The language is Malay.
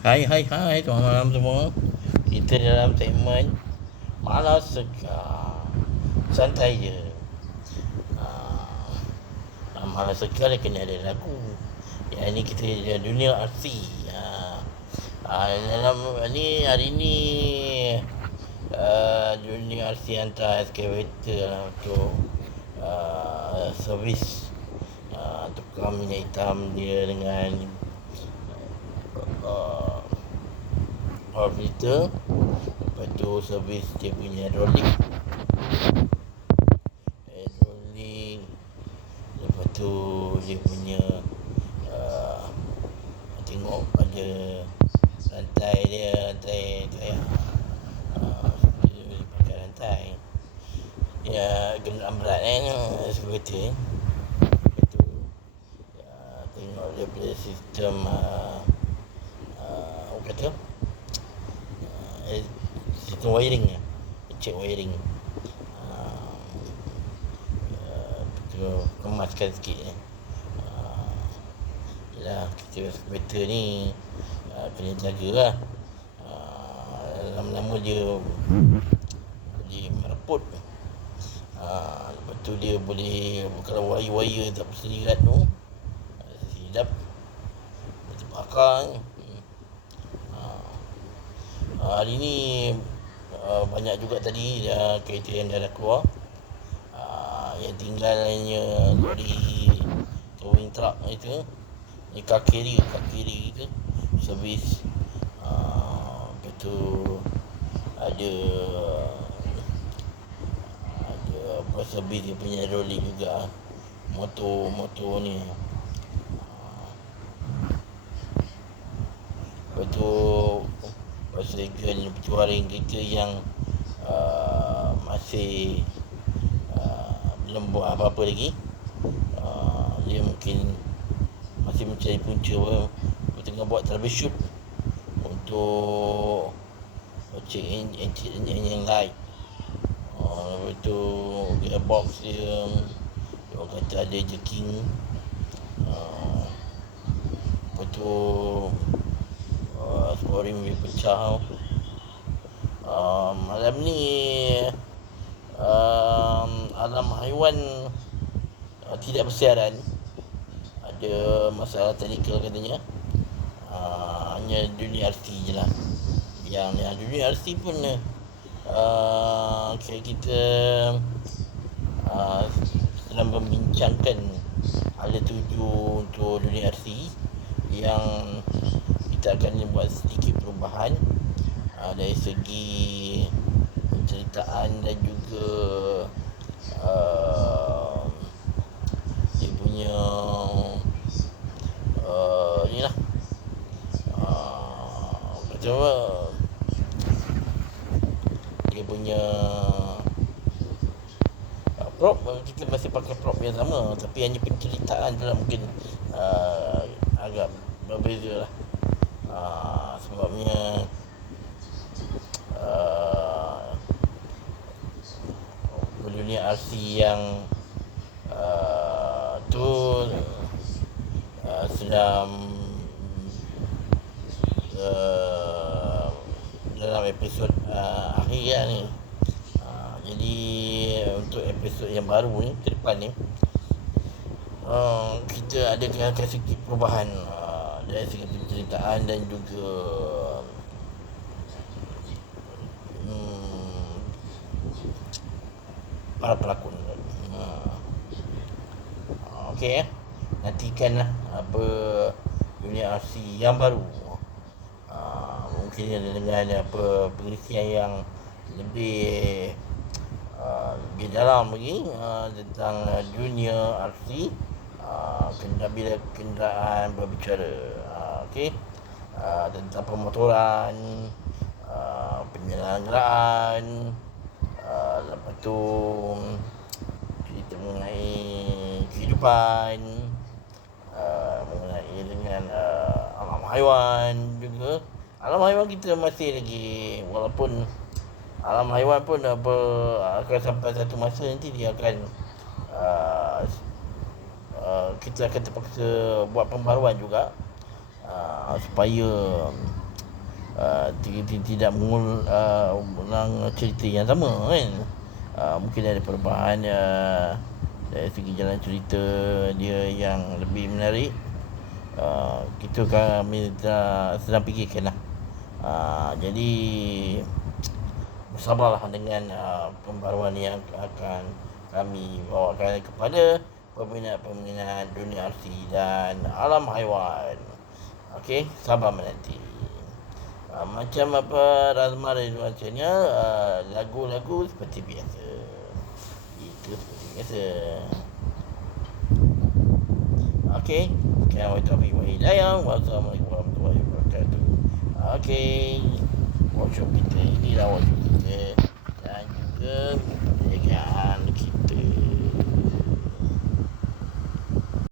Hai, selamat malam semua. Kita dalam segmen Malas Sekar. Santai je. Malas Sekar dia kena ada lagu. Yang ini kita dunia arti. Dalam ni hari ni dunia arti hantar excavator untuk servis tukar minyak hitam dia dengan orbiter. Lepas tu servis dia punya hydraulic. Lepas tu dia punya uh, tengok ada rantai dia, rantai dia boleh pakai rantai ya, kenderaan berat seperti tu. Tengok dia punya sistem apa kata sistem wiring, check wiring. Betul, kemaskan sikit Yelah, kita kereta ni kena jagalah. Lama-lama dia mereput. Lepas tu dia boleh, kalau wire-wire tak berselirat tu silap, dia terbakar. Hari ni banyak juga tadi kereta yang dah keluar. Yang tinggal hanya lori towing truck itu, ni car carrier itu servis. Lepas tu ada apa, servis dia punya hydraulic juga, motor ni. Lepas tu persegian pencuaring kita yang masih belum buat apa-apa lagi. Dia mungkin masih mencari punca tengah buat troubleshoot untuk check engine yang light. Lepas tu gearbox dia orang kata ada jerking. Lepas tu sporing dia pecah. Malam ni alam haiwan tidak bersiaran. Ada masalah teknikal katanya. Hanya dunia RC je lah yang dunia RC pun kita sedang membincangkan ada 7 untuk dunia RC yang kita akan buat sedikit perubahan dari segi penceritaan dan juga dia punya inilah macam apa, dia punya prop. Kita masih pakai prop yang sama, tapi hanya penceritaan dalam mungkin agak berbeza lah. Sebabnya dunia RC yang tu sedang dalam episod akhir ni. Jadi untuk episod yang baru ni ke depan ni kita ada sedikit perubahan dari segi penceritaan dan juga para pelakon. Okey, nantikanlah apa dunia RC yang baru. Mungkin ada dengan apa pengisian yang lebih dalam lagi tentang dunia RC, bila kenderaan berbicara. Okey, tentang pemotoran, penyelenggaraan. Lepas tu cerita mengenai kehidupan, mengenai dengan alam haiwan juga. Alam haiwan kita masih lagi, walaupun alam haiwan pun akan sampai satu masa nanti dia akan kita akan terpaksa buat pembaruan juga supaya tidak mengulang cerita yang sama kan. Mungkin ada perubahan dari segi jalan cerita dia yang lebih menarik. Kita kami sedang fikirkan lah. Jadi bersabarlah dengan pembaruan yang akan kami bawakan kepada peminat-peminat dunia arti dan alam haiwan. Okey, sabar menanti. Macam apa Razman Ridwan Channel, lagu-lagu seperti biasa. Itu seperti biasa. Okey, sekian warahmatullahi wabarakatuh. Wassalamualaikum warahmatullahi wabarakatuh. Okey, workshop kita inilah workshop kita dan juga